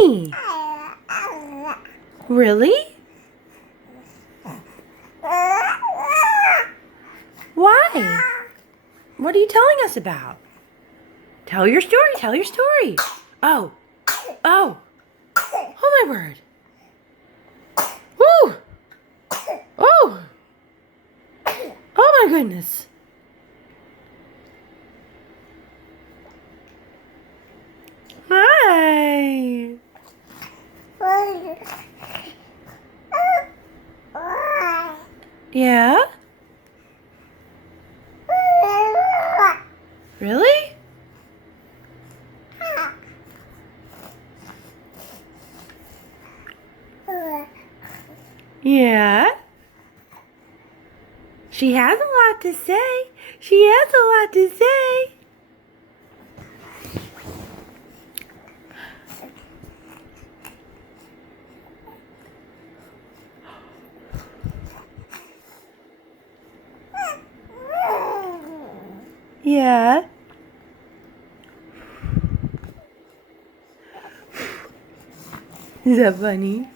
me. Really? Why? What are you telling us about? Tell your story. Tell your story. Oh. Oh. Oh, my word. Woo. Oh. Oh, my goodness. Hi. Yeah? Really? Yeah? She has a lot to say. She has a lot to say. Yeah? Is that funny?